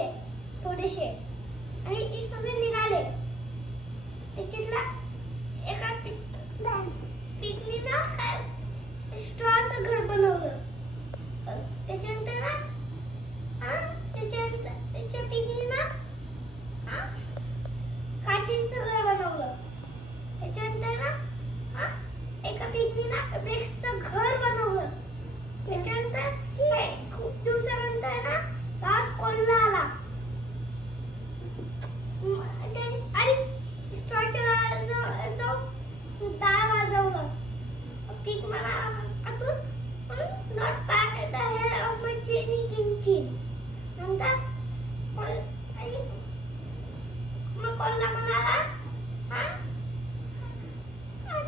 ठेवले थोडेसे आणि ते सगळे निघाले. त्याच्यातला एका पिकनी ना काय स्ट्रॉचं घर बनवलं. त्याच्यानंतर ना त्याच्या पिकनी ना काचेचं घर बनवलं. त्याच्यानंतर ना एका पिकनी ना ब्रेक्सचं घर बनवलं. त्याच्यानंतर खूप दिवसानंतर ना गावात कोल्हा आला. आणि स्ट्रॉच्या घराजवळ दार वाजवलं. पीक म्हणाला आतून not back at the head of my chinny chin. नंतर मग कोल्हा म्हणाला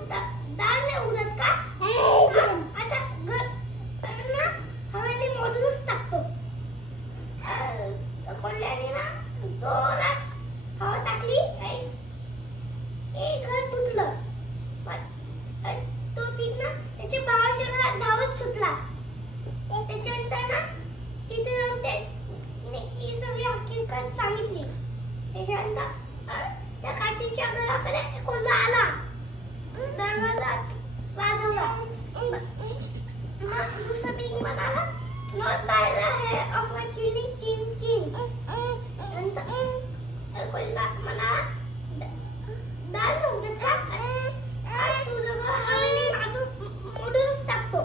दार नाही उघडत का? आता घर ना हवेने मधूनच टाकतो. कोल्ह्याने ना जोरात हवा टाकली. एक घर तुटलं. तो पीक ना त्याच्या भावाच्या घरात धावत सुटला. त्याच्यानंतर ना तिथे जाऊन ही सगळी हकीकत सांगितली. त्याच्यानंतर त्या काठीच्या घराकडे कोल्हा आला. दरवाजा वाजवला. मग दुसरा पीक म्हणाला not by the head of my chinny chin. नंतर कोल्हा म्हणाला दार उघडत का? तुझं घर हवेने मोडूनच टाकतो.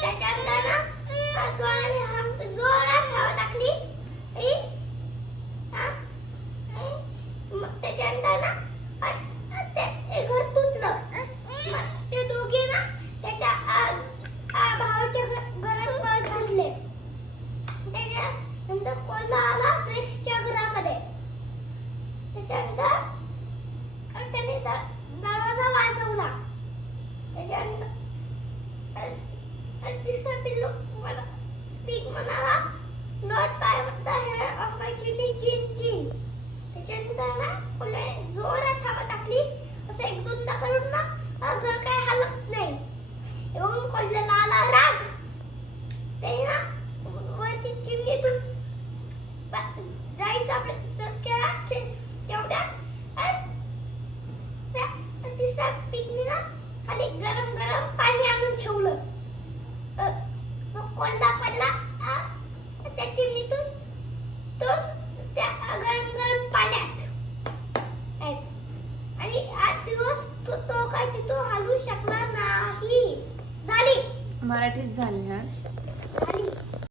त्याच्यानंतर ना जोरात हवा टाकली. त्याच्यानंतर ना ते घर तुटलं. ते दोघे ना त्याच्या भावाच्या घरात पळत घातले. त्याच्यानंतर कोल्हा आला ब्रेक्सच्या घराकडे. त्याच्यानंतर त्याने दरवाजा वाजवला. त्याच्यानंतर तिसरा पीक म्हणाला not by the head of my chinny chin. त्याच्यानंतर ना कोल्ह्याने जोरात हवा टाकली. असं एक दोनदा करून ना घर काय हलत नाही. एवढून कोल्ह्याला आला राग. ते ना वरती चिमणीतून जायचा प्रयत्न केला. तेवढ्या तिसऱ्या पिकनी ना खाली गरम गरम पाणी आणून ठेवलं. कोल्हा पडला त्या चिमणीतून. तोच त्या गरम गरम पाण्यात. आणि 8 दिवस तो काय तिथं हलू शकला नाही. झाली मराठीत झाली हर्ष. झाली.